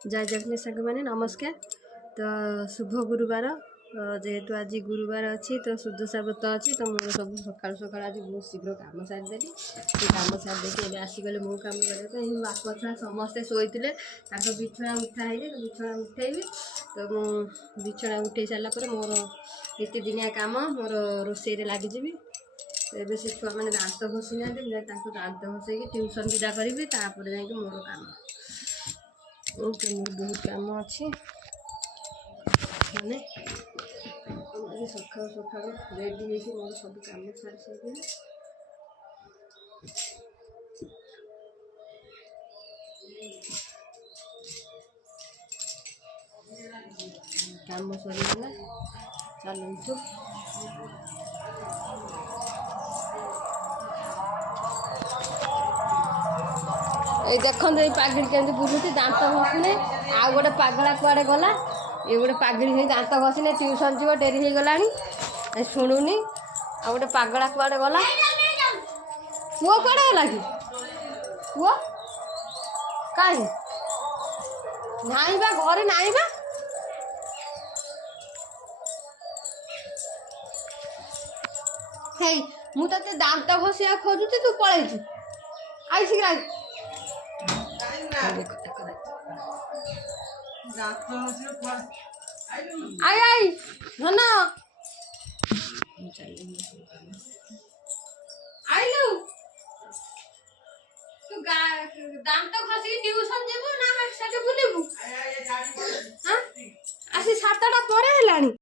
जय जगन्नाथ सांग मैंने नमस्कार। तो शुभ गुरुवार जेहेतु आज गुरुवार अच्छी तो सुदशा व्रत अच्छी तो मोर सब सका सका आज बहुत शीघ्र कम सारीदेली कम सारीदे आसीगले मो कम कर बाप छुआ समस्ते शोते बिछड़ा उठा है बिछड़ा उठेबी तो मु बिछड़ा उठे सारापर मोर नीतिदिनिया कम मोर रोषे लगिजी ଏବେ ସେ ଛୁଆମାନେ ଦାନ୍ତ ଘଷି ନାହାନ୍ତି ତାଙ୍କୁ ଦାନ୍ତ ଘଷେଇକି ଟ୍ୟୁସନ୍ ବିଦା କରିବି ତାପରେ ଯାଇକି ମୋର କାମ ବହୁତ କାମ ଅଛି ମାନେ ଆଜି ସକାଳୁ ସକାଳୁ ରେଡ଼ି ହେଇକି ମୋର ସବୁ କାମ ସାରି ସାରିଥିଲି କାମ ସରିଗଲା ଚାଲନ୍ତୁ देखो ये पागड़ी केमती बुलूची दांत घषुने आउ गोटे पागला कुआड़े गला ये गोटे पागड़ी है दांत घषिने ट्यूशन जीव डेरी हो गला शुणुनी आ गोटे पागला कुआड़े गला पुओ कुआड़े गला कि पुओ कहीं नाइबा घरे नाइबा हे मु ते दांत घषिया खोजुची तू पलैछु आई शीघ्र आई आई धन आइलु तू दांत घषिक ट्यूशन जीवु ना सेठी बुलिबु आसी 7टा पर हेलानी।